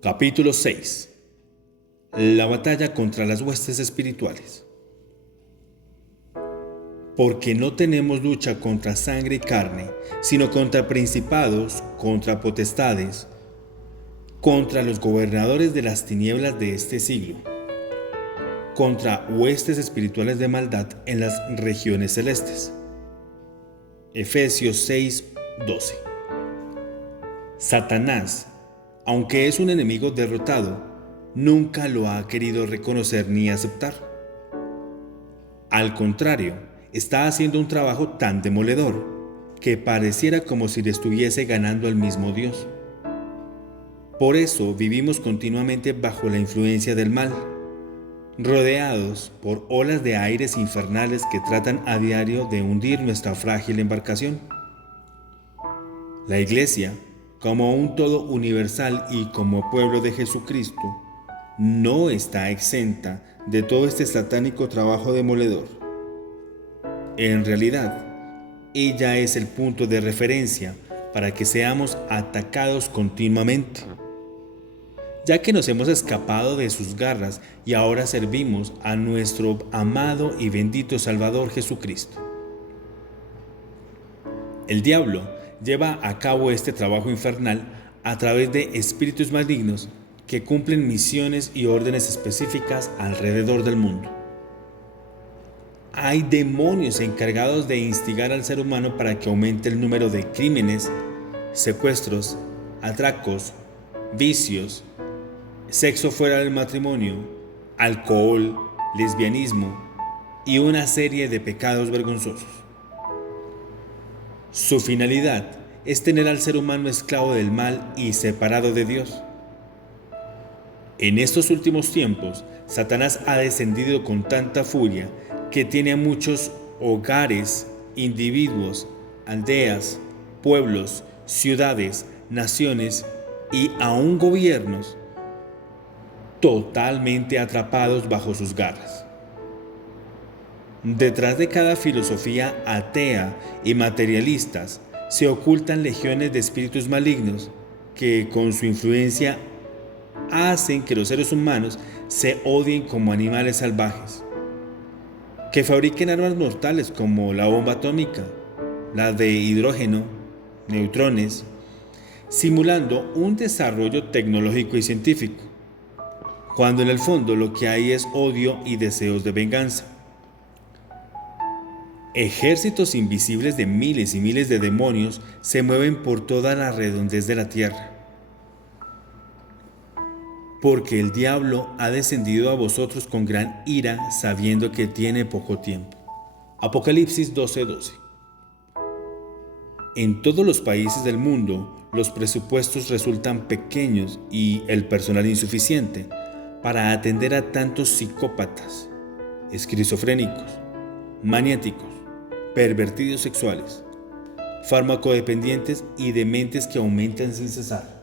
Capítulo 6. La batalla contra las huestes espirituales. Porque no tenemos lucha contra sangre y carne, sino contra principados, contra potestades, contra los gobernadores de las tinieblas de este siglo, contra huestes espirituales de maldad en las regiones celestes. Efesios 6:12. Satanás, aunque es un enemigo derrotado, nunca lo ha querido reconocer ni aceptar. Al contrario, está haciendo un trabajo tan demoledor que pareciera como si le estuviese ganando al mismo Dios. Por eso vivimos continuamente bajo la influencia del mal, rodeados por olas de aires infernales que tratan a diario de hundir nuestra frágil embarcación. La Iglesia, como un todo universal y como pueblo de Jesucristo, no está exenta de todo este satánico trabajo demoledor. En realidad, ella es el punto de referencia para que seamos atacados continuamente, ya que nos hemos escapado de sus garras y ahora servimos a nuestro amado y bendito Salvador Jesucristo. El diablo lleva a cabo este trabajo infernal a través de espíritus malignos que cumplen misiones y órdenes específicas alrededor del mundo. Hay demonios encargados de instigar al ser humano para que aumente el número de crímenes, secuestros, atracos, vicios, sexo fuera del matrimonio, alcohol, lesbianismo y una serie de pecados vergonzosos. Su finalidad es tener al ser humano esclavo del mal y separado de Dios. En estos últimos tiempos, Satanás ha descendido con tanta furia que tiene a muchos hogares, individuos, aldeas, pueblos, ciudades, naciones y aún gobiernos totalmente atrapados bajo sus garras. Detrás de cada filosofía atea y materialistas se ocultan legiones de espíritus malignos que con su influencia hacen que los seres humanos se odien como animales salvajes, que fabriquen armas mortales como la bomba atómica, la de hidrógeno, neutrones, simulando un desarrollo tecnológico y científico, cuando en el fondo lo que hay es odio y deseos de venganza. Ejércitos invisibles de miles y miles de demonios se mueven por toda la redondez de la tierra, porque el diablo ha descendido a vosotros con gran ira, sabiendo que tiene poco tiempo. Apocalipsis 12:12. En todos los países del mundo, los presupuestos resultan pequeños y el personal insuficiente para atender a tantos psicópatas, esquizofrénicos, maniáticos, pervertidos sexuales, farmacodependientes y dementes que aumentan sin cesar.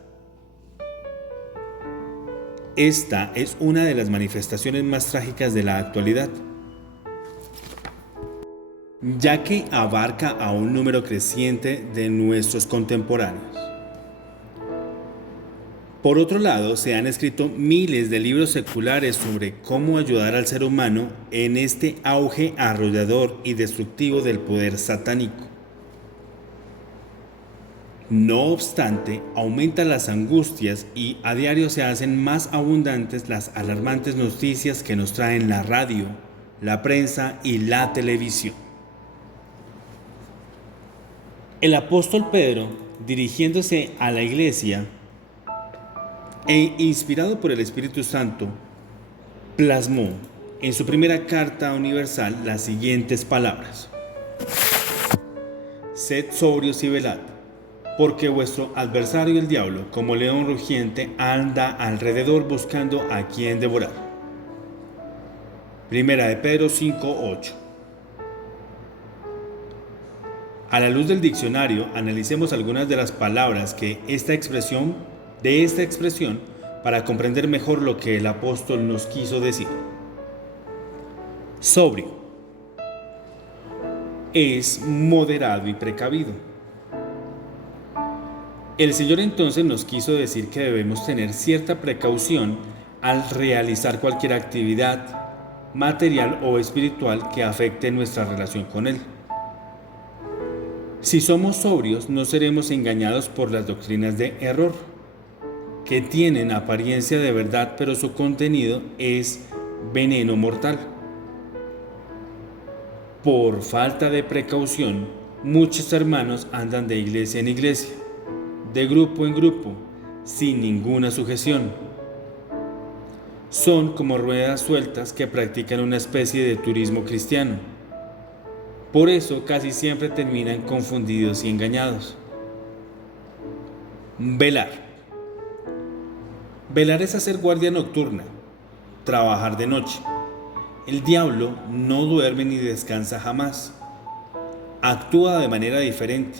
Esta es una de las manifestaciones más trágicas de la actualidad, ya que abarca a un número creciente de nuestros contemporáneos. Por otro lado, se han escrito miles de libros seculares sobre cómo ayudar al ser humano en este auge arrollador y destructivo del poder satánico. No obstante, aumentan las angustias y a diario se hacen más abundantes las alarmantes noticias que nos traen la radio, la prensa y la televisión. El apóstol Pedro, dirigiéndose a la iglesia e inspirado por el Espíritu Santo, plasmó en su primera carta universal las siguientes palabras: Sed sobrios y velad, porque vuestro adversario el diablo, como león rugiente, anda alrededor buscando a quien devorar. Primera de Pedro 5:8. A la luz del diccionario, analicemos algunas de las palabras de esta expresión para comprender mejor lo que el apóstol nos quiso decir. Sobrio es moderado y precavido. El Señor entonces nos quiso decir que debemos tener cierta precaución al realizar cualquier actividad material o espiritual que afecte nuestra relación con Él. Si somos sobrios, no seremos engañados por las doctrinas de error, que tienen apariencia de verdad, pero su contenido es veneno mortal. Por falta de precaución, muchos hermanos andan de iglesia en iglesia, de grupo en grupo, sin ninguna sujeción. Son como ruedas sueltas que practican una especie de turismo cristiano. Por eso casi siempre terminan confundidos y engañados. Velar. Velar es hacer guardia nocturna, trabajar de noche. El diablo no duerme ni descansa jamás. Actúa de manera diferente.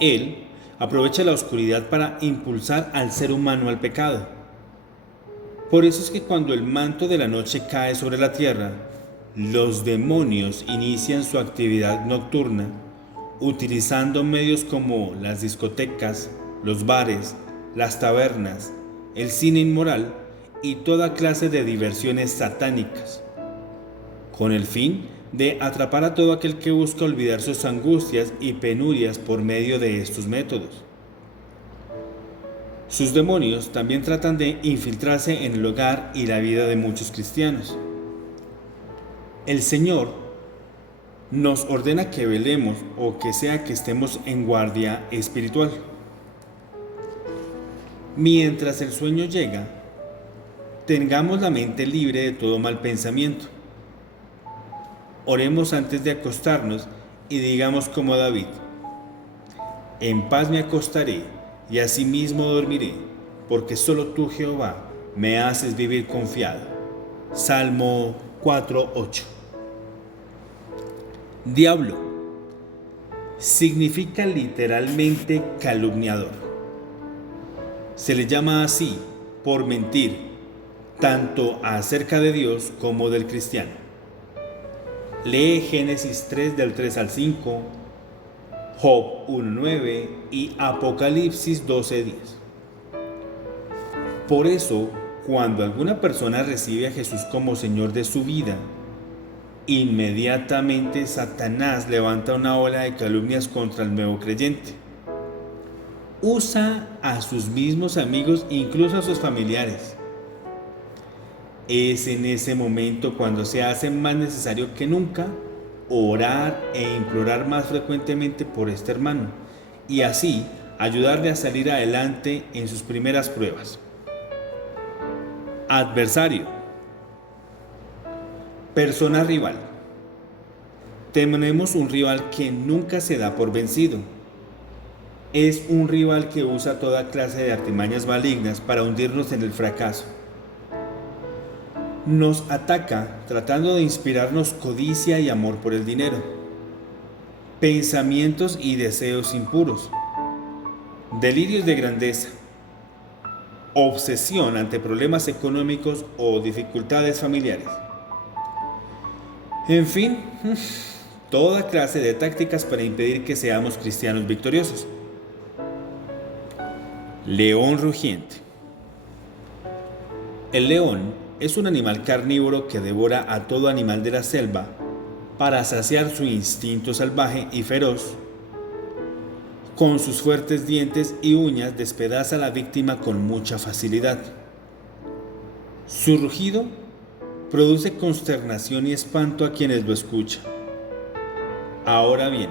Él aprovecha la oscuridad para impulsar al ser humano al pecado. Por eso es que cuando el manto de la noche cae sobre la tierra, los demonios inician su actividad nocturna utilizando medios como las discotecas, los bares, las tabernas, el cine inmoral y toda clase de diversiones satánicas, con el fin de atrapar a todo aquel que busca olvidar sus angustias y penurias por medio de estos métodos. Sus demonios también tratan de infiltrarse en el hogar y la vida de muchos cristianos. El Señor nos ordena que velemos o que sea que estemos en guardia espiritual. Mientras el sueño llega, tengamos la mente libre de todo mal pensamiento. Oremos antes de acostarnos y digamos como David: en paz me acostaré y asimismo dormiré, porque solo tú, Jehová, me haces vivir confiado. Salmo 4:8. Diablo significa literalmente calumniador. Se le llama así por mentir, tanto acerca de Dios como del cristiano. Lee Génesis 3 del 3 al 5, Job 1:9 y Apocalipsis 12:10. Por eso, cuando alguna persona recibe a Jesús como Señor de su vida, inmediatamente Satanás levanta una ola de calumnias contra el nuevo creyente. Usa a sus mismos amigos, incluso a sus familiares. Es en ese momento cuando se hace más necesario que nunca orar e implorar más frecuentemente por este hermano y así ayudarle a salir adelante en sus primeras pruebas. Adversario. Persona rival. Tenemos un rival que nunca se da por vencido. Es un rival que usa toda clase de artimañas malignas para hundirnos en el fracaso. Nos ataca tratando de inspirarnos codicia y amor por el dinero, pensamientos y deseos impuros, delirios de grandeza, obsesión ante problemas económicos o dificultades familiares. En fin, toda clase de tácticas para impedir que seamos cristianos victoriosos. León rugiente. El león es un animal carnívoro que devora a todo animal de la selva para saciar su instinto salvaje y feroz. Con sus fuertes dientes y uñas despedaza a la víctima con mucha facilidad. Su rugido produce consternación y espanto a quienes lo escuchan. Ahora bien,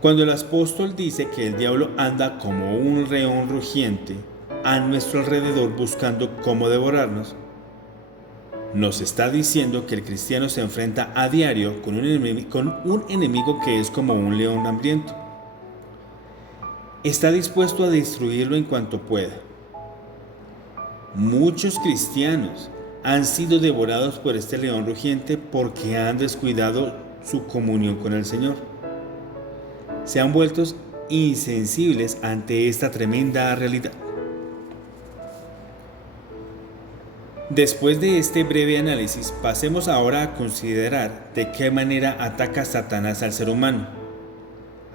cuando el apóstol dice que el diablo anda como un león rugiente a nuestro alrededor buscando cómo devorarnos, nos está diciendo que el cristiano se enfrenta a diario con un enemigo que es como un león hambriento. Está dispuesto a destruirlo en cuanto pueda. Muchos cristianos han sido devorados por este león rugiente porque han descuidado su comunión con el Señor. Se han vuelto insensibles ante esta tremenda realidad. Después de este breve análisis, pasemos ahora a considerar de qué manera ataca Satanás al ser humano,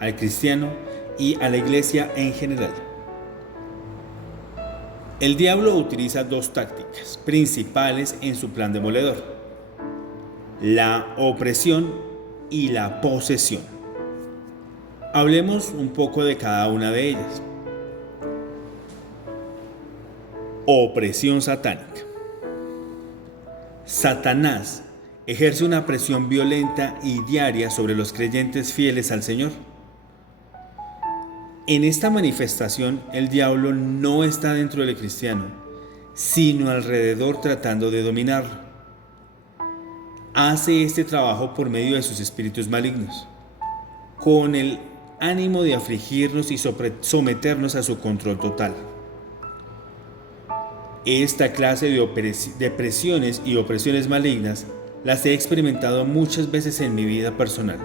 al cristiano y a la iglesia en general. El diablo utiliza dos tácticas principales en su plan demoledor: la opresión y la posesión. Hablemos un poco de cada una de ellas. Opresión satánica. Satanás ejerce una presión violenta y diaria sobre los creyentes fieles al Señor. En esta manifestación, el diablo no está dentro del cristiano, sino alrededor tratando de dominarlo. Hace este trabajo por medio de sus espíritus malignos, con el ánimo de afligirnos y someternos a su control total. Esta clase de presiones y opresiones malignas las he experimentado muchas veces en mi vida personal.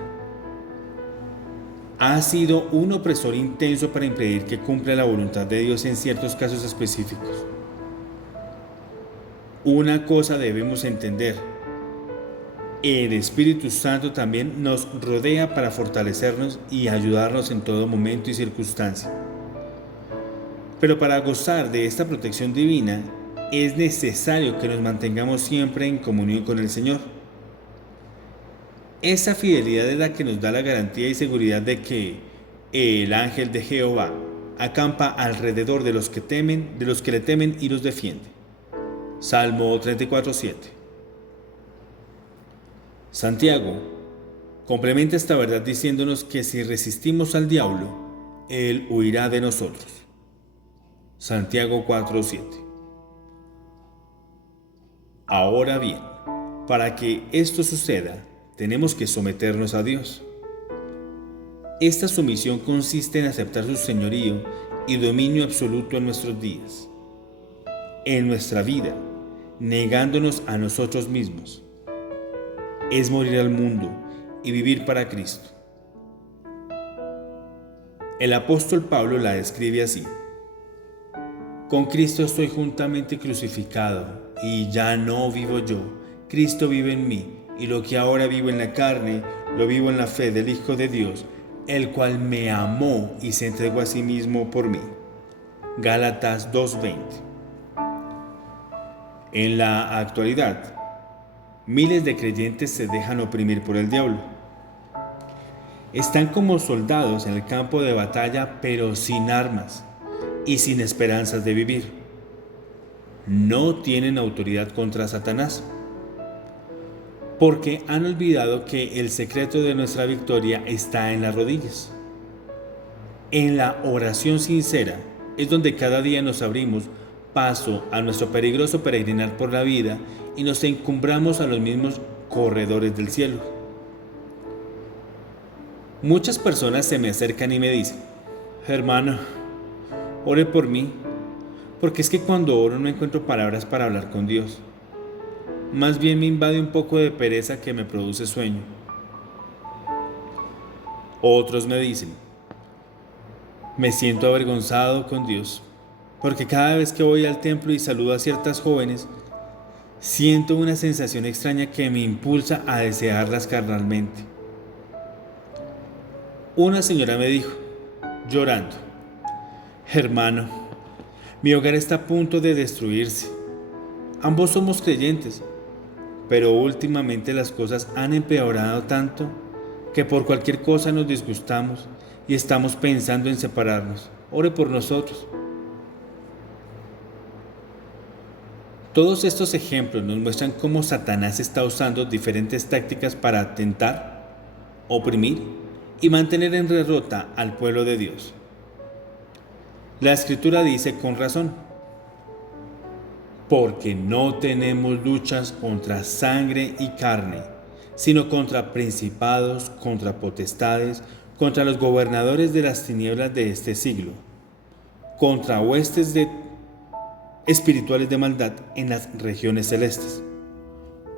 Ha sido un opresor intenso para impedir que cumpla la voluntad de Dios en ciertos casos específicos. Una cosa debemos entender: el Espíritu Santo también nos rodea para fortalecernos y ayudarnos en todo momento y circunstancia. Pero para gozar de esta protección divina, es necesario que nos mantengamos siempre en comunión con el Señor. Esa fidelidad es la que nos da la garantía y seguridad de que el ángel de Jehová acampa alrededor de los que le temen y los defiende. Salmo 34:7. Santiago complementa esta verdad diciéndonos que si resistimos al diablo, él huirá de nosotros. Santiago 4:7. Ahora bien, para que esto suceda, tenemos que someternos a Dios. Esta sumisión consiste en aceptar su señorío y dominio absoluto en nuestros días, en nuestra vida, negándonos a nosotros mismos. Es morir al mundo y vivir para Cristo. El apóstol Pablo la describe así: con Cristo estoy juntamente crucificado, y ya no vivo yo, Cristo vive en mí, y lo que ahora vivo en la carne, lo vivo en la fe del Hijo de Dios, el cual me amó y se entregó a sí mismo por mí. Gálatas 2:20. En la actualidad, miles de creyentes se dejan oprimir por el diablo. Están como soldados en el campo de batalla, pero sin armas y sin esperanzas de vivir. No tienen autoridad contra Satanás, porque han olvidado que el secreto de nuestra victoria está en las rodillas. En la oración sincera es donde cada día nos abrimos paso a nuestro peligroso peregrinar por la vida y nos encumbramos a los mismos corredores del cielo. Muchas personas se me acercan y me dicen: hermano, ore por mí, porque es que cuando oro no encuentro palabras para hablar con Dios. Más bien me invade un poco de pereza que me produce sueño. Otros me dicen: me siento avergonzado con Dios, porque cada vez que voy al templo y saludo a ciertas jóvenes, siento una sensación extraña que me impulsa a desearlas carnalmente. Una señora me dijo, llorando: hermano, mi hogar está a punto de destruirse. Ambos somos creyentes, pero últimamente las cosas han empeorado tanto que por cualquier cosa nos disgustamos y estamos pensando en separarnos. Ore por nosotros. Todos estos ejemplos nos muestran cómo Satanás está usando diferentes tácticas para tentar, oprimir y mantener en derrota al pueblo de Dios. La Escritura dice con razón: porque no tenemos luchas contra sangre y carne, sino contra principados, contra potestades, contra los gobernadores de las tinieblas de este siglo, contra huestes espirituales de maldad en las regiones celestes.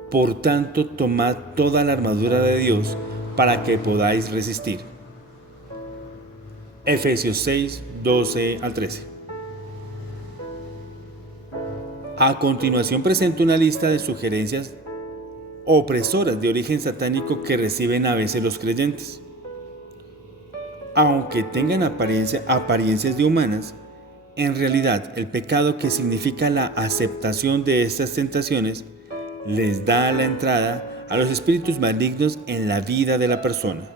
Por tanto, tomad toda la armadura de Dios para que podáis resistir. Efesios 6, 12 al 13. A continuación presento una lista de sugerencias opresoras de origen satánico que reciben a veces los creyentes. Aunque tengan apariencias de humanas, en realidad el pecado, que significa la aceptación de estas tentaciones, les da la entrada a los espíritus malignos en la vida de la persona.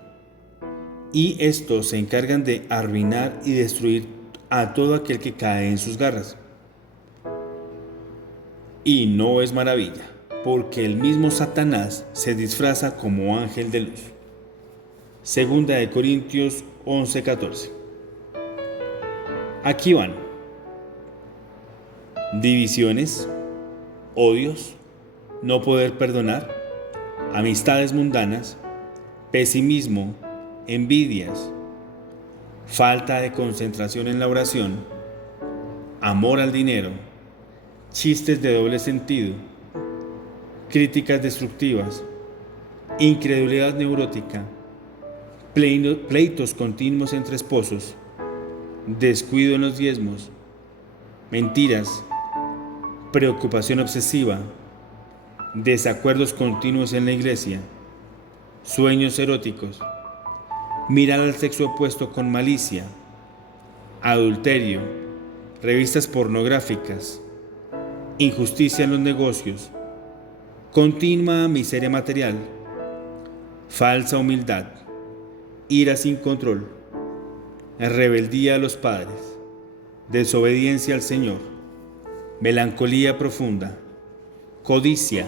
Y estos se encargan de arruinar y destruir a todo aquel que cae en sus garras. Y no es maravilla, porque el mismo Satanás se disfraza como ángel de luz. Segunda de Corintios 11:14. Aquí van: divisiones, odios, no poder perdonar, amistades mundanas, pesimismo, envidias, falta de concentración en la oración, amor al dinero, chistes de doble sentido, críticas destructivas, incredulidad neurótica, pleitos continuos entre esposos, descuido en los diezmos, mentiras, preocupación obsesiva, desacuerdos continuos en la iglesia, sueños eróticos, mirar al sexo opuesto con malicia, adulterio, revistas pornográficas, injusticia en los negocios, continua miseria material, falsa humildad, ira sin control, rebeldía a los padres, desobediencia al Señor, melancolía profunda, codicia,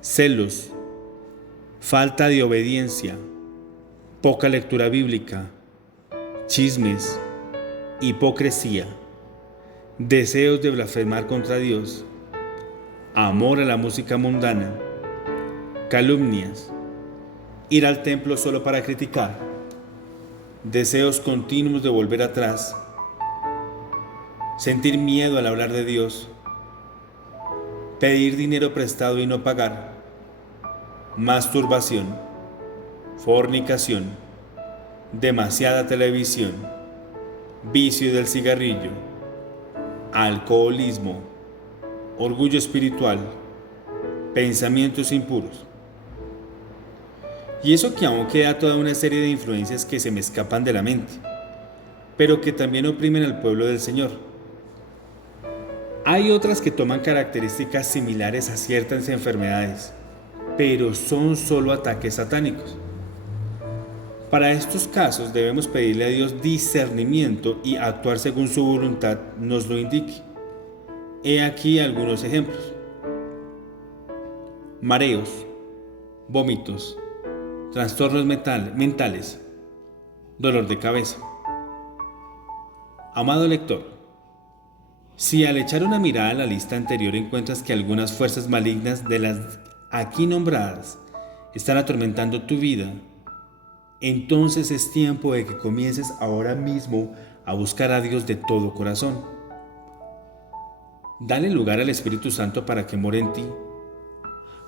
celos, falta de obediencia, poca lectura bíblica, chismes, hipocresía, deseos de blasfemar contra Dios, amor a la música mundana, calumnias, ir al templo solo para criticar, deseos continuos de volver atrás, sentir miedo al hablar de Dios, pedir dinero prestado y no pagar, masturbación, fornicación, demasiada televisión, vicio del cigarrillo, alcoholismo, orgullo espiritual, pensamientos impuros. Y eso que aún queda toda una serie de influencias que se me escapan de la mente, pero que también oprimen al pueblo del Señor. Hay otras que toman características similares a ciertas enfermedades, pero son solo ataques satánicos. Para estos casos debemos pedirle a Dios discernimiento y actuar según su voluntad nos lo indique. He aquí algunos ejemplos: mareos, vómitos, trastornos mentales, dolor de cabeza. Amado lector, si al echar una mirada a la lista anterior encuentras que algunas fuerzas malignas de las aquí nombradas están atormentando tu vida, entonces es tiempo de que comiences ahora mismo a buscar a Dios de todo corazón. Dale lugar al Espíritu Santo para que more en ti.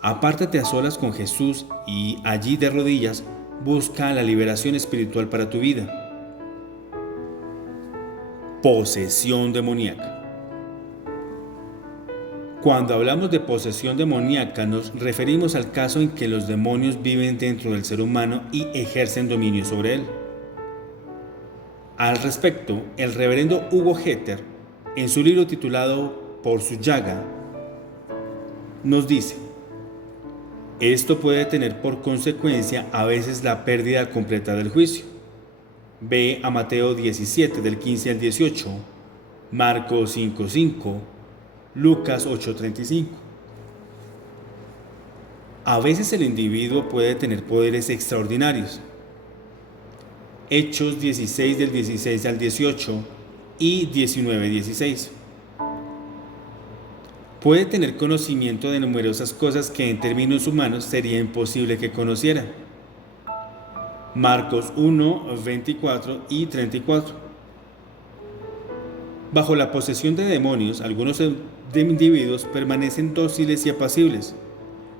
Apártate a solas con Jesús y allí de rodillas busca la liberación espiritual para tu vida. Posesión demoníaca. Cuando hablamos de posesión demoníaca nos referimos al caso en que los demonios viven dentro del ser humano y ejercen dominio sobre él. Al respecto, el reverendo Hugo Hetter, en su libro titulado Por su llaga, nos dice: esto puede tener por consecuencia a veces la pérdida completa del juicio. Ve a Mateo 17 del 15 al 18, Marcos 5:5, Lucas 8:35. A veces el individuo puede tener poderes extraordinarios. Hechos 16 del 16 al 18 y 19:16. Puede tener conocimiento de numerosas cosas que en términos humanos sería imposible que conociera. Marcos 1, 24 y 34. Bajo la posesión de demonios, algunos individuos permanecen dóciles y apacibles,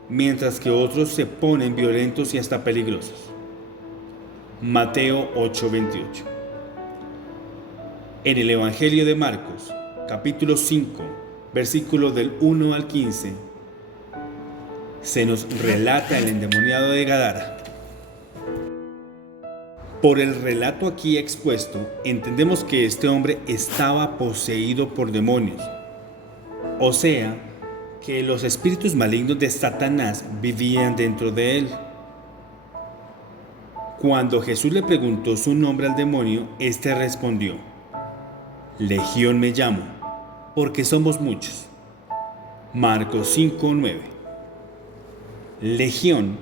mientras que otros se ponen violentos y hasta peligrosos. Mateo 8:28. En el Evangelio de Marcos, capítulo 5, versículos del 1 al 15, se nos relata el endemoniado de Gadara, Por el relato aquí expuesto, entendemos que este hombre estaba poseído por demonios, o sea, que los espíritus malignos de Satanás vivían dentro de él. Cuando Jesús le preguntó su nombre al demonio, éste respondió: Legión me llamo, porque somos muchos. Marcos 5:9. Legión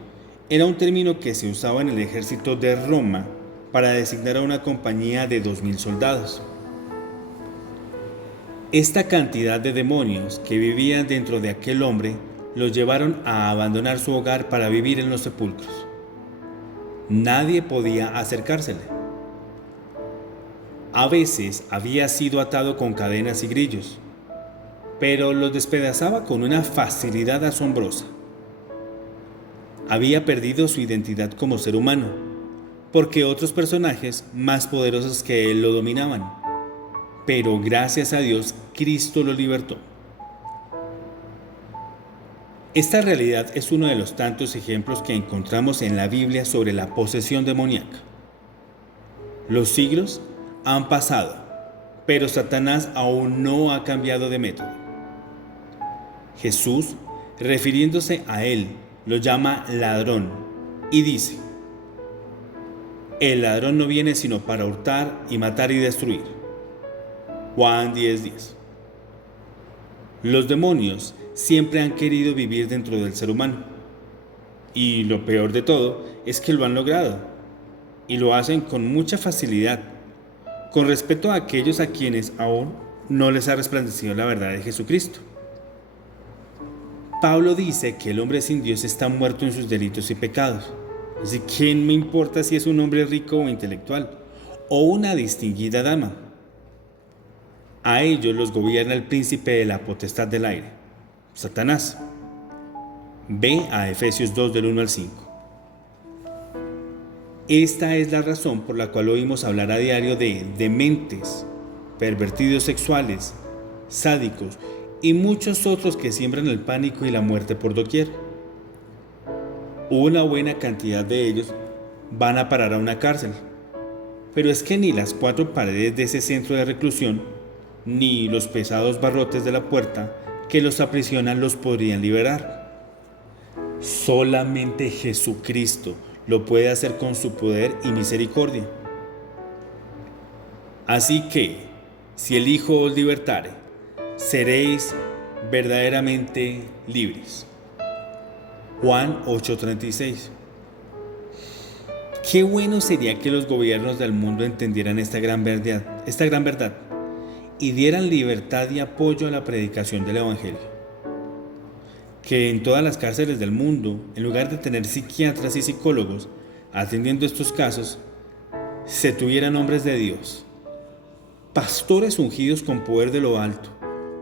era un término que se usaba en el ejército de Roma para designar a una compañía de 2000 soldados. Esta cantidad de demonios que vivían dentro de aquel hombre los llevaron a abandonar su hogar para vivir en los sepulcros. Nadie podía acercársele. A veces había sido atado con cadenas y grillos, pero los despedazaba con una facilidad asombrosa. Había perdido su identidad como ser humano, porque otros personajes más poderosos que él lo dominaban. Pero gracias a Dios, Cristo lo libertó. Esta realidad es uno de los tantos ejemplos que encontramos en la Biblia sobre la posesión demoníaca. Los siglos han pasado, pero Satanás aún no ha cambiado de método. Jesús, refiriéndose a él, lo llama ladrón y dice: el ladrón no viene sino para hurtar y matar y destruir. Juan 10:10. Los demonios siempre han querido vivir dentro del ser humano. Y lo peor de todo es que lo han logrado. Y lo hacen con mucha facilidad, con respecto a aquellos a quienes aún no les ha resplandecido la verdad de Jesucristo. Pablo dice que el hombre sin Dios está muerto en sus delitos y pecados. Así que ¿quién me importa si es un hombre rico o intelectual, o una distinguida dama? A ellos los gobierna el príncipe de la potestad del aire, Satanás. Ve a Efesios 2 del 1 al 5. Esta es la razón por la cual oímos hablar a diario de dementes, pervertidos sexuales, sádicos y muchos otros que siembran el pánico y la muerte por doquier. Una buena cantidad de ellos van a parar a una cárcel, pero es que ni las 4 paredes de ese centro de reclusión ni los pesados barrotes de la puerta que los aprisionan los podrían liberar. Solamente Jesucristo lo puede hacer con su poder y misericordia. Así que, si el Hijo os libertare, seréis verdaderamente libres. Juan 8:36. Qué bueno sería que los gobiernos del mundo entendieran esta gran verdad y dieran libertad y apoyo a la predicación del Evangelio. Que en todas las cárceles del mundo, en lugar de tener psiquiatras y psicólogos atendiendo estos casos, se tuvieran hombres de Dios, pastores ungidos con poder de lo alto,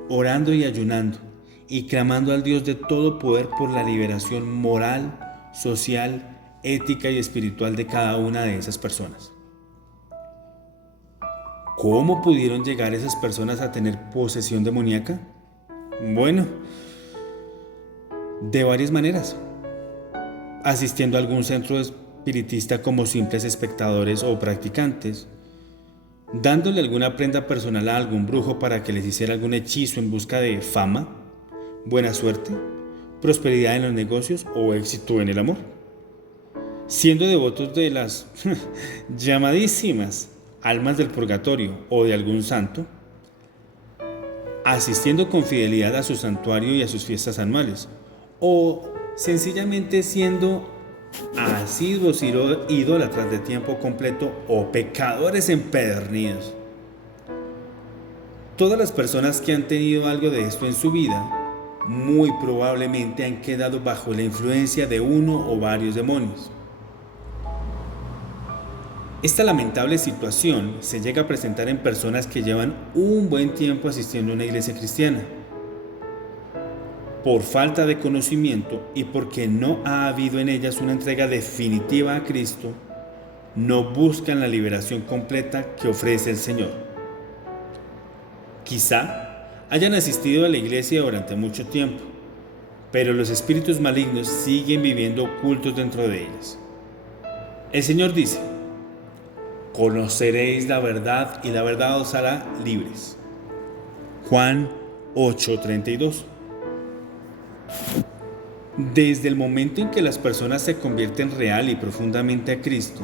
orando y ayunando y clamando al Dios de todo poder por la liberación moral, social, ética y espiritual de cada una de esas personas. ¿Cómo pudieron llegar esas personas a tener posesión demoníaca? Bueno, de varias maneras. Asistiendo a algún centro espiritista como simples espectadores o practicantes, dándole alguna prenda personal a algún brujo para que les hiciera algún hechizo en busca de fama, buena suerte, prosperidad en los negocios o éxito en el amor. Siendo devotos de las llamadísimas almas del purgatorio o de algún santo, asistiendo con fidelidad a su santuario y a sus fiestas anuales, o sencillamente siendo asiduos idólatras de tiempo completo o pecadores empedernidos. Todas las personas que han tenido algo de esto en su vida, muy probablemente han quedado bajo la influencia de uno o varios demonios. Esta lamentable situación se llega a presentar en personas que llevan un buen tiempo asistiendo a una iglesia cristiana. Por falta de conocimiento y porque no ha habido en ellas una entrega definitiva a Cristo, no buscan la liberación completa que ofrece el Señor. Quizá hayan asistido a la iglesia durante mucho tiempo, pero los espíritus malignos siguen viviendo ocultos dentro de ellas. El Señor dice: Conoceréis la verdad y la verdad os hará libres. Juan 8:32. Desde el momento en que las personas se convierten real y profundamente a Cristo,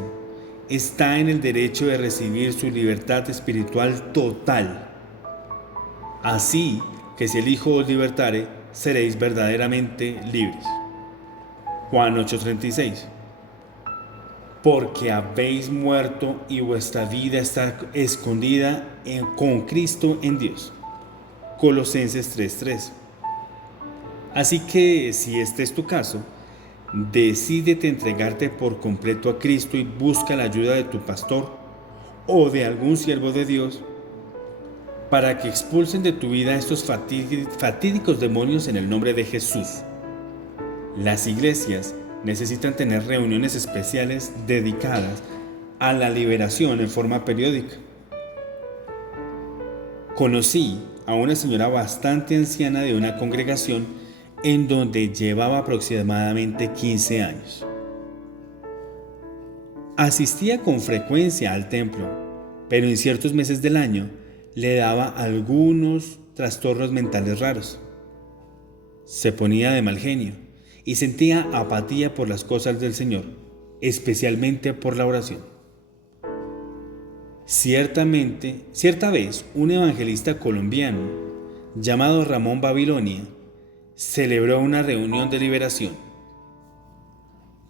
está en el derecho de recibir su libertad espiritual total. Así que si el Hijo os libertare, seréis verdaderamente libres. Juan 8:36. Porque habéis muerto y vuestra vida está escondida con Cristo en Dios. Colosenses 3:3. Así que si este es tu caso, decídete entregarte por completo a Cristo y busca la ayuda de tu pastor o de algún siervo de Dios para que expulsen de tu vida estos fatídicos demonios en el nombre de Jesús. Las iglesias necesitan tener reuniones especiales dedicadas a la liberación en forma periódica. Conocí a una señora bastante anciana de una congregación en donde llevaba aproximadamente 15 años. Asistía con frecuencia al templo, pero en ciertos meses del año le daba algunos trastornos mentales raros. Se ponía de mal genio y sentía apatía por las cosas del Señor, especialmente por la oración. Cierta vez, un evangelista colombiano llamado Ramón Babilonia celebró una reunión de liberación.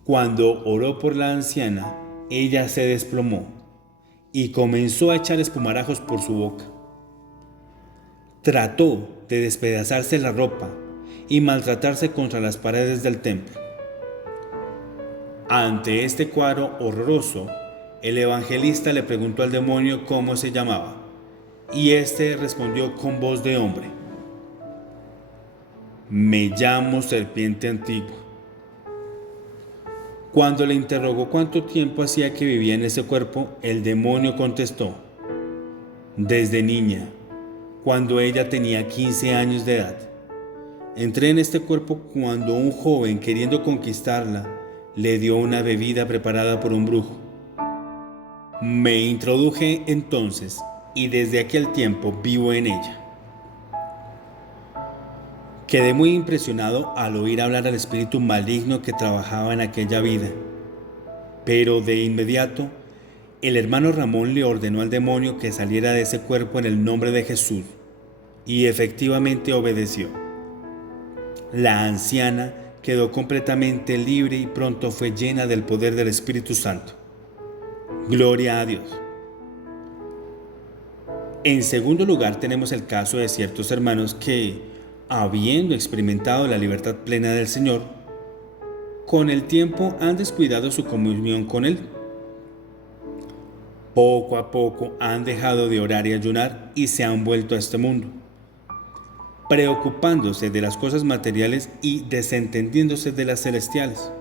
Cuando oró por la anciana, ella se desplomó y comenzó a echar espumarajos por su boca. Trató de despedazarse la ropa y maltratarse contra las paredes del templo. Ante este cuadro horroroso, el evangelista le preguntó al demonio cómo se llamaba, y éste respondió con voz de hombre: Me llamo serpiente antigua. Cuando le interrogó cuánto tiempo hacía que vivía en ese cuerpo, el demonio contestó: Desde niña, cuando ella tenía 15 años de edad. Entré en este cuerpo cuando un joven, queriendo conquistarla, le dio una bebida preparada por un brujo. Me introduje entonces y desde aquel tiempo vivo en ella. Quedé muy impresionado al oír hablar al espíritu maligno que trabajaba en aquella vida, pero de inmediato el hermano Ramón le ordenó al demonio que saliera de ese cuerpo en el nombre de Jesús, y efectivamente obedeció. La anciana quedó completamente libre y pronto fue llena del poder del Espíritu Santo. Gloria a Dios. En segundo lugar, tenemos el caso de ciertos hermanos que, habiendo experimentado la libertad plena del Señor, con el tiempo han descuidado su comunión con Él. Poco a poco han dejado de orar y ayunar y se han vuelto a este mundo, preocupándose de las cosas materiales y desentendiéndose de las celestiales.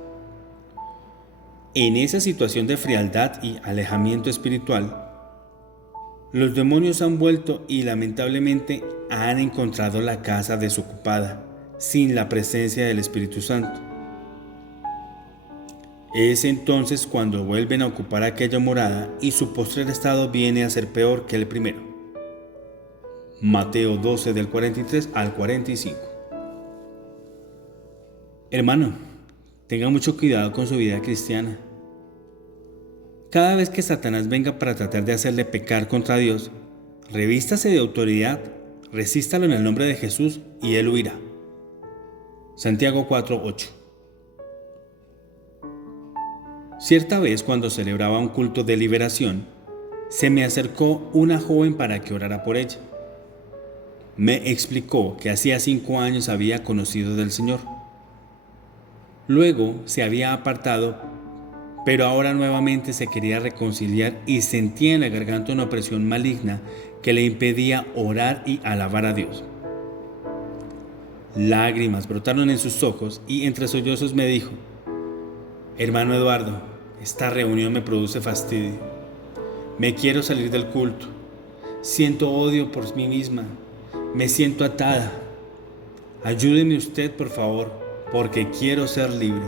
En esa situación de frialdad y alejamiento espiritual, los demonios han vuelto y lamentablemente han encontrado la casa desocupada, sin la presencia del Espíritu Santo. Es entonces cuando vuelven a ocupar aquella morada y su postrer estado viene a ser peor que el primero. Mateo 12 del 43 al 45. Hermano, tenga mucho cuidado con su vida cristiana. Cada vez que Satanás venga para tratar de hacerle pecar contra Dios, revístase de autoridad, resístalo en el nombre de Jesús y él huirá. Santiago 4:8. Cierta vez, cuando celebraba un culto de liberación, se me acercó una joven para que orara por ella. Me explicó que hacía 5 años había conocido del Señor. Luego se había apartado, pero ahora nuevamente se quería reconciliar y sentía en la garganta una opresión maligna que le impedía orar y alabar a Dios. Lágrimas brotaron en sus ojos y entre sollozos me dijo: Hermano Eduardo, esta reunión me produce fastidio. Me quiero salir del culto. Siento odio por mí misma. Me siento atada. Ayúdeme usted, por favor, porque quiero ser libre.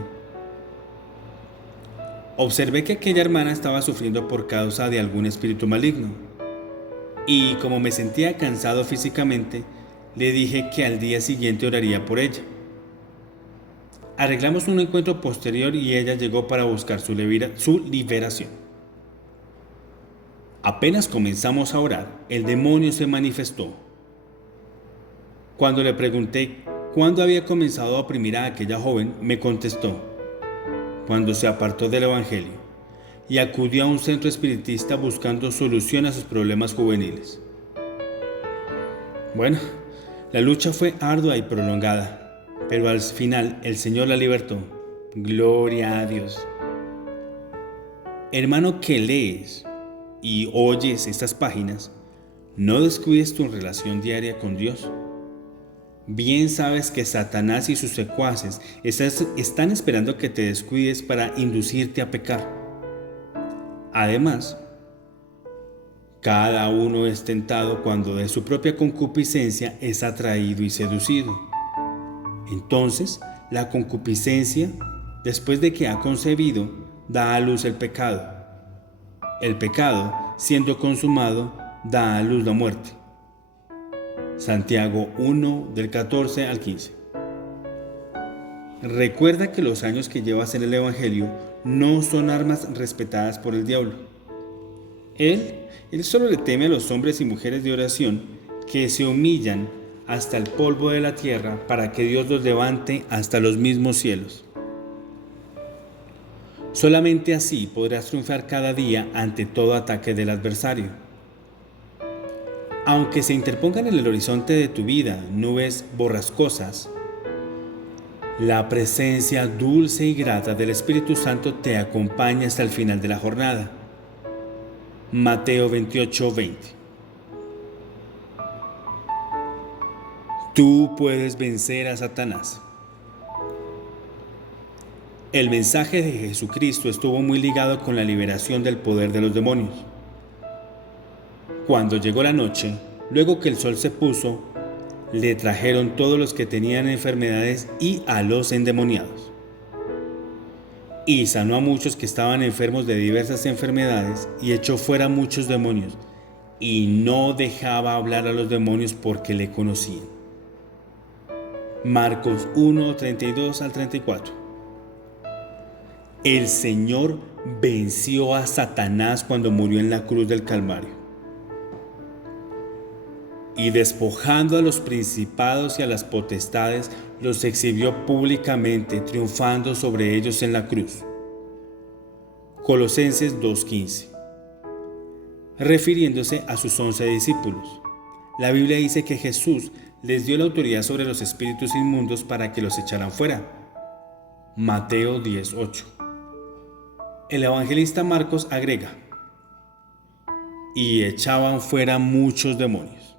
Observé que aquella hermana estaba sufriendo por causa de algún espíritu maligno, y como me sentía cansado físicamente, le dije que al día siguiente oraría por ella. Arreglamos un encuentro posterior y ella llegó para buscar su liberación. Apenas comenzamos a orar, el demonio se manifestó. Cuando le pregunté cuándo había comenzado a oprimir a aquella joven, me contestó: cuando se apartó del Evangelio y acudió a un centro espiritista buscando solución a sus problemas juveniles. Bueno, la lucha fue ardua y prolongada, pero al final el Señor la libertó. Gloria a Dios. Hermano que lees y oyes estas páginas, no descuides tu relación diaria con Dios. Bien sabes que Satanás y sus secuaces están esperando que te descuides para inducirte a pecar. Además, cada uno es tentado cuando de su propia concupiscencia es atraído y seducido. Entonces, la concupiscencia, después de que ha concebido, da a luz el pecado. El pecado, siendo consumado, da a luz la muerte. Santiago 1, del 14 al 15. Recuerda que los años que llevas en el Evangelio no son armas respetadas por el diablo. Él solo le teme a los hombres y mujeres de oración que se humillan hasta el polvo de la tierra para que Dios los levante hasta los mismos cielos. Solamente así podrás triunfar cada día ante todo ataque del adversario. Aunque se interpongan en el horizonte de tu vida nubes borrascosas, la presencia dulce y grata del Espíritu Santo te acompaña hasta el final de la jornada. Mateo 28:20. Tú puedes vencer a Satanás. El mensaje de Jesucristo estuvo muy ligado con la liberación del poder de los demonios. Cuando llegó la noche, luego que el sol se puso, le trajeron todos los que tenían enfermedades y a los endemoniados. Y sanó a muchos que estaban enfermos de diversas enfermedades y echó fuera muchos demonios, y no dejaba hablar a los demonios porque le conocían. Marcos 1, 32 al 34. El Señor venció a Satanás cuando murió en la cruz del Calvario. Y despojando a los principados y a las potestades, los exhibió públicamente, triunfando sobre ellos en la cruz. Colosenses 2:15. Refiriéndose a sus 11 discípulos, la Biblia dice que Jesús les dio la autoridad sobre los espíritus inmundos para que los echaran fuera. Mateo 10:8. El evangelista Marcos agrega: y echaban fuera muchos demonios.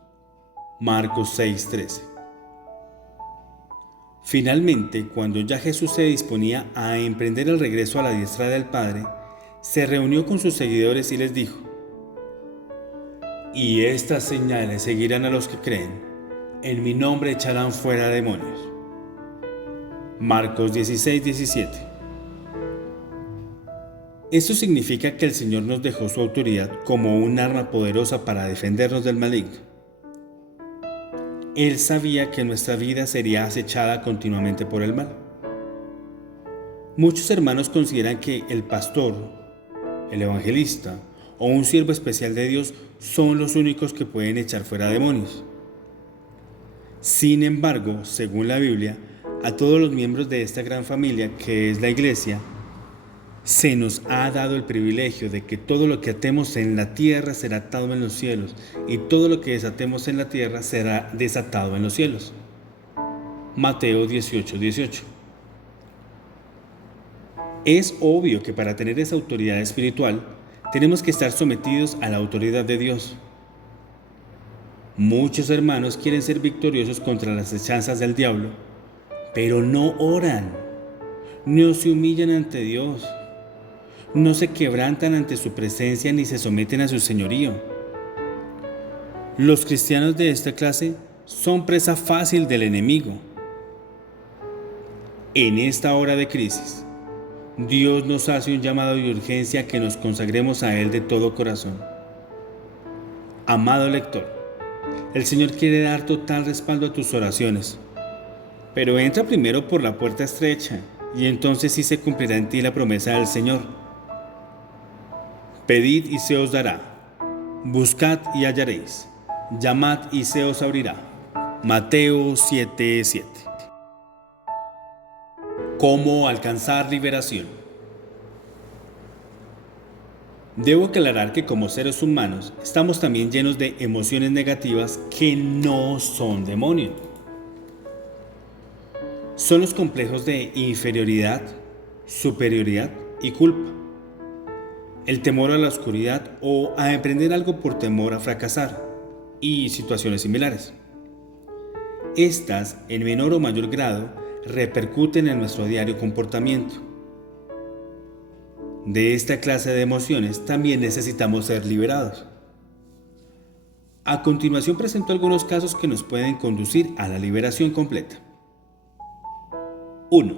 Marcos 6:13. Finalmente, cuando ya Jesús se disponía a emprender el regreso a la diestra del Padre, se reunió con sus seguidores y les dijo: y estas señales seguirán a los que creen, en mi nombre echarán fuera demonios. Marcos 16:17. Esto significa que el Señor nos dejó su autoridad como un arma poderosa para defendernos del maligno. Él sabía que nuestra vida sería acechada continuamente por el mal. Muchos hermanos consideran que el pastor, el evangelista o un siervo especial de Dios son los únicos que pueden echar fuera demonios. Sin embargo, según la Biblia, a todos los miembros de esta gran familia que es la Iglesia, se nos ha dado el privilegio de que todo lo que atemos en la tierra será atado en los cielos, y todo lo que desatemos en la tierra será desatado en los cielos. Mateo 18:18. Es obvio que para tener esa autoridad espiritual, tenemos que estar sometidos a la autoridad de Dios. Muchos hermanos quieren ser victoriosos contra las acechanzas del diablo, pero no oran, no se humillan ante Dios, no se quebrantan ante su presencia ni se someten a su señorío. Los cristianos de esta clase son presa fácil del enemigo. En esta hora de crisis, Dios nos hace un llamado de urgencia que nos consagremos a Él de todo corazón. Amado lector, el Señor quiere dar total respaldo a tus oraciones, pero entra primero por la puerta estrecha y entonces sí se cumplirá en ti la promesa del Señor. Pedid y se os dará, buscad y hallaréis, llamad y se os abrirá. Mateo 7:7. ¿Cómo alcanzar liberación? Debo aclarar que como seres humanos estamos también llenos de emociones negativas que no son demonio. Son los complejos de inferioridad, superioridad y culpa. El temor a la oscuridad o a emprender algo por temor a fracasar y situaciones similares. Estas, en menor o mayor grado, repercuten en nuestro diario comportamiento. De esta clase de emociones también necesitamos ser liberados. A continuación presento algunos casos que nos pueden conducir a la liberación completa. 1.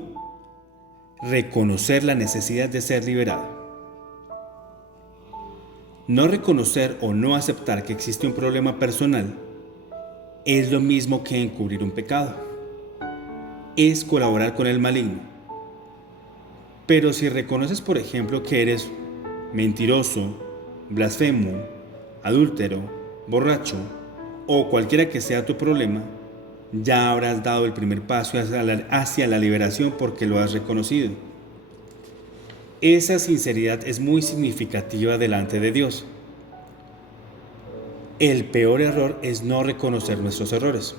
Reconocer la necesidad de ser liberado. No reconocer o no aceptar que existe un problema personal es lo mismo que encubrir un pecado. Es colaborar con el maligno. Pero si reconoces, por ejemplo, que eres mentiroso, blasfemo, adúltero, borracho o cualquiera que sea tu problema, ya habrás dado el primer paso hacia la liberación porque lo has reconocido. Esa sinceridad es muy significativa delante de Dios. El peor error es no reconocer nuestros errores.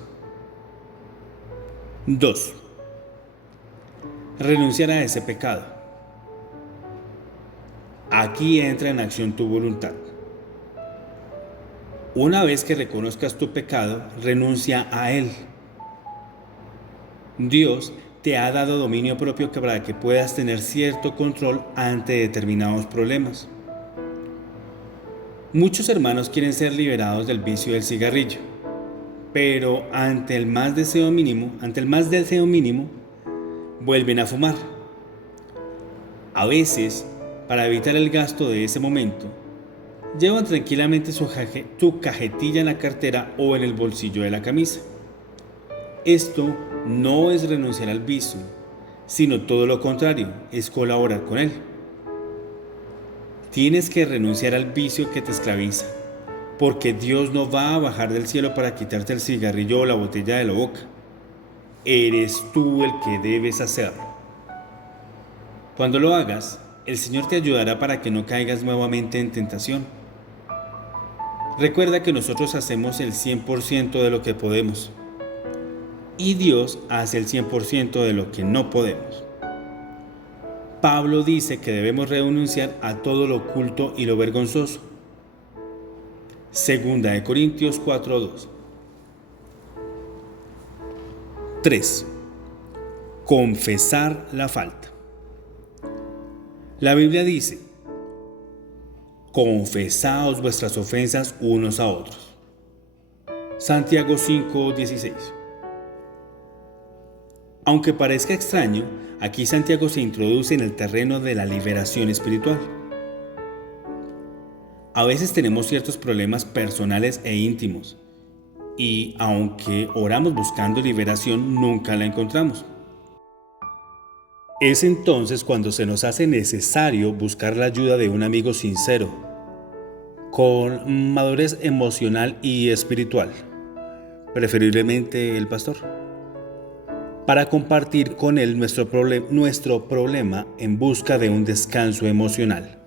2. Renunciar a ese pecado. Aquí entra en acción tu voluntad. Una vez que reconozcas tu pecado, renuncia a él. Dios te ha dado dominio propio para que puedas tener cierto control ante determinados problemas. Muchos hermanos quieren ser liberados del vicio del cigarrillo, pero ante el más deseo mínimo, vuelven a fumar. A veces, para evitar el gasto de ese momento, llevan tranquilamente tu cajetilla en la cartera o en el bolsillo de la camisa. Esto no es renunciar al vicio, sino todo lo contrario, es colaborar con él. Tienes que renunciar al vicio que te esclaviza, porque Dios no va a bajar del cielo para quitarte el cigarrillo o la botella de la boca. Eres tú el que debes hacerlo. Cuando lo hagas, el Señor te ayudará para que no caigas nuevamente en tentación. Recuerda que nosotros hacemos el 100% de lo que podemos, y Dios hace el 100% de lo que no podemos. Pablo dice que debemos renunciar a todo lo oculto y lo vergonzoso. Segunda de Corintios 4:2. 3. Confesar la falta. La Biblia dice: confesaos vuestras ofensas unos a otros. Santiago 5:16. Aunque parezca extraño, aquí Santiago se introduce en el terreno de la liberación espiritual. A veces tenemos ciertos problemas personales e íntimos, y aunque oramos buscando liberación, nunca la encontramos. Es entonces cuando se nos hace necesario buscar la ayuda de un amigo sincero, con madurez emocional y espiritual, preferiblemente el pastor, para compartir con él nuestro problema en busca de un descanso emocional.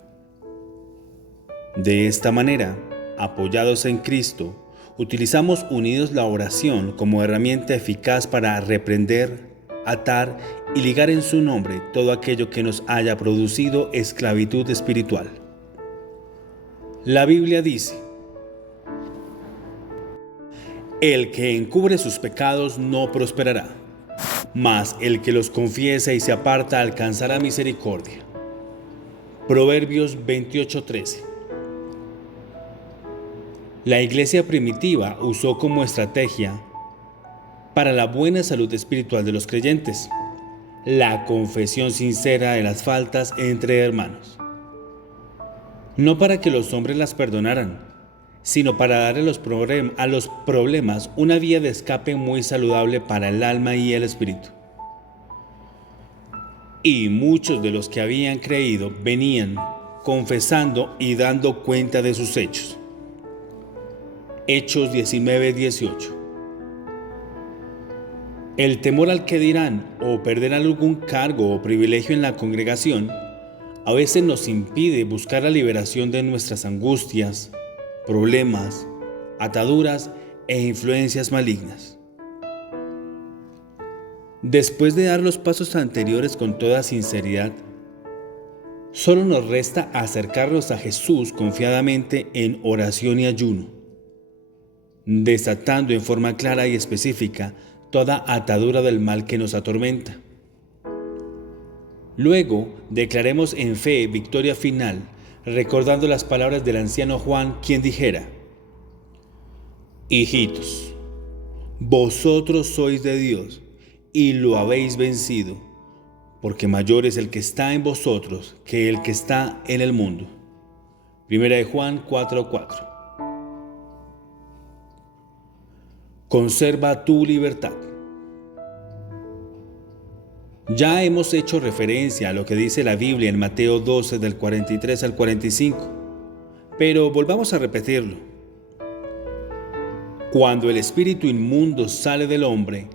De esta manera, apoyados en Cristo, utilizamos unidos la oración como herramienta eficaz para reprender, atar y ligar en su nombre todo aquello que nos haya producido esclavitud espiritual. La Biblia dice: el que encubre sus pecados no prosperará, mas el que los confiesa y se aparta alcanzará misericordia. Proverbios 28:13. La iglesia primitiva usó como estrategia para la buena salud espiritual de los creyentes la confesión sincera de las faltas entre hermanos. No para que los hombres las perdonaran, sino para darle a los problemas una vía de escape muy saludable para el alma y el espíritu. Y muchos de los que habían creído venían confesando y dando cuenta de sus hechos. Hechos 19:18. El temor al que dirán o perder algún cargo o privilegio en la congregación a veces nos impide buscar la liberación de nuestras angustias, problemas, ataduras e influencias malignas. Después de dar los pasos anteriores con toda sinceridad, solo nos resta acercarnos a Jesús confiadamente en oración y ayuno, desatando en forma clara y específica toda atadura del mal que nos atormenta. Luego, declaremos en fe victoria final, recordando las palabras del anciano Juan, quien dijera: Hijitos, vosotros sois de Dios y lo habéis vencido, porque mayor es el que está en vosotros que el que está en el mundo. Primera de Juan 4:4. Conserva tu libertad. Ya hemos hecho referencia a lo que dice la Biblia en Mateo 12 del 43 al 45, pero volvamos a repetirlo. Cuando el espíritu inmundo sale del hombre,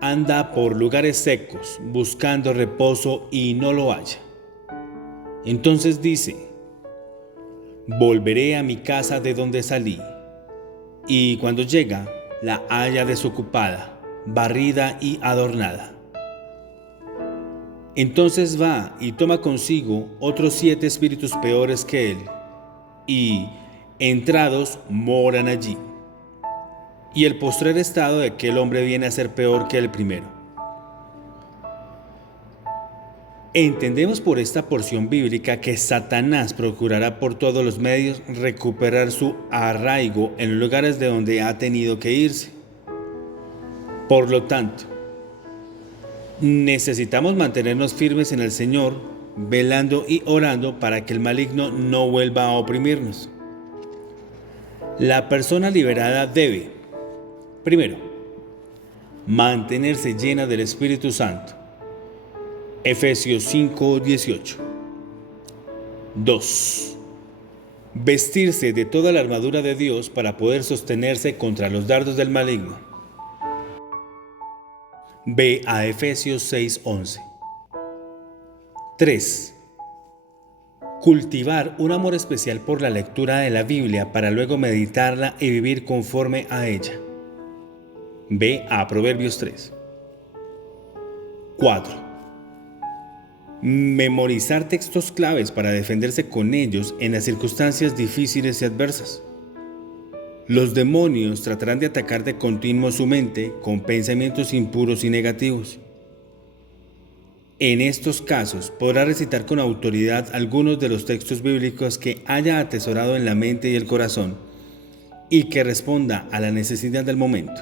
anda por lugares secos buscando reposo y no lo halla. Entonces dice: volveré a mi casa de donde salí, y cuando llega, la halla desocupada, barrida y adornada. Entonces va y toma consigo otros 7 espíritus peores que él, y, entrados, moran allí. Y el postrer estado de aquel hombre viene a ser peor que el primero. Entendemos por esta porción bíblica que Satanás procurará por todos los medios recuperar su arraigo en los lugares de donde ha tenido que irse. Por lo tanto, necesitamos mantenernos firmes en el Señor, velando y orando para que el maligno no vuelva a oprimirnos. La persona liberada debe, primero, mantenerse llena del Espíritu Santo. Efesios 5:18. 2. Vestirse de toda la armadura de Dios para poder sostenerse contra los dardos del maligno. Ve a Efesios 6:11. 3. Cultivar un amor especial por la lectura de la Biblia para luego meditarla y vivir conforme a ella. Ve a Proverbios 3. 4. Memorizar textos claves para defenderse con ellos en las circunstancias difíciles y adversas. Los demonios tratarán de atacar de continuo su mente con pensamientos impuros y negativos. En estos casos podrá recitar con autoridad algunos de los textos bíblicos que haya atesorado en la mente y el corazón y que responda a la necesidad del momento.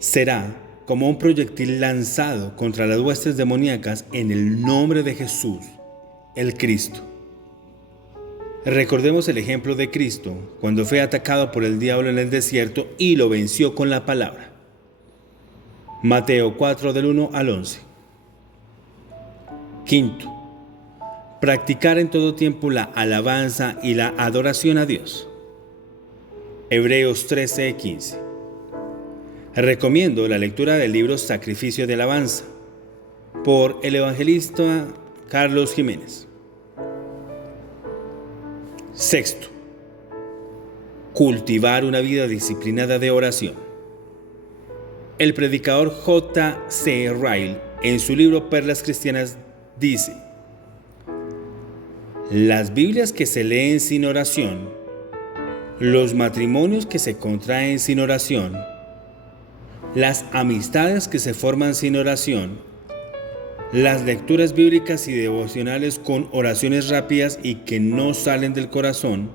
Será como un proyectil lanzado contra las huestes demoníacas en el nombre de Jesús, el Cristo. Recordemos el ejemplo de Cristo cuando fue atacado por el diablo en el desierto y lo venció con la palabra. Mateo 4 del 1 al 11. Quinto, practicar en todo tiempo la alabanza y la adoración a Dios. Hebreos 13:15. Recomiendo la lectura del libro Sacrificio de Alabanza por el evangelista Carlos Jiménez. Sexto, cultivar una vida disciplinada de oración. El predicador J.C. Ryle, en su libro Perlas Cristianas, dice: las Biblias que se leen sin oración, los matrimonios que se contraen sin oración, las amistades que se forman sin oración, las lecturas bíblicas y devocionales con oraciones rápidas y que no salen del corazón,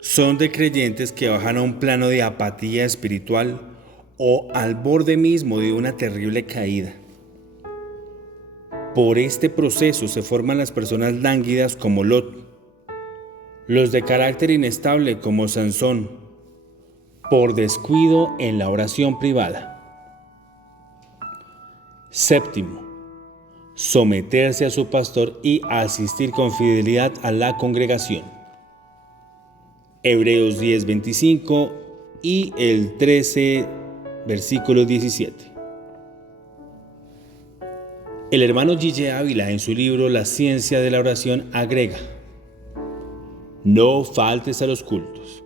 son de creyentes que bajan a un plano de apatía espiritual o al borde mismo de una terrible caída. Por este proceso se forman las personas lánguidas como Lot, los de carácter inestable como Sansón, por descuido en la oración privada. Séptimo, someterse a su pastor y asistir con fidelidad a la congregación. Hebreos 10:25 y el 13, versículo 17. El hermano G.J. Ávila, en su libro La ciencia de la oración, agrega: no faltes a los cultos,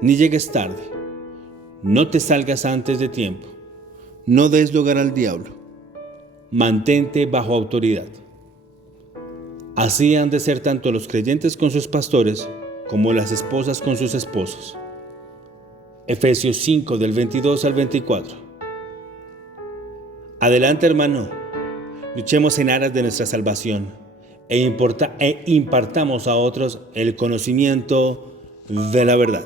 ni llegues tarde, no te salgas antes de tiempo, no des lugar al diablo, mantente bajo autoridad. Así han de ser tanto los creyentes con sus pastores como las esposas con sus esposos. Efesios 5 del 22 al 24. Adelante, hermano, luchemos en aras de nuestra salvación e impartamos a otros el conocimiento de la verdad.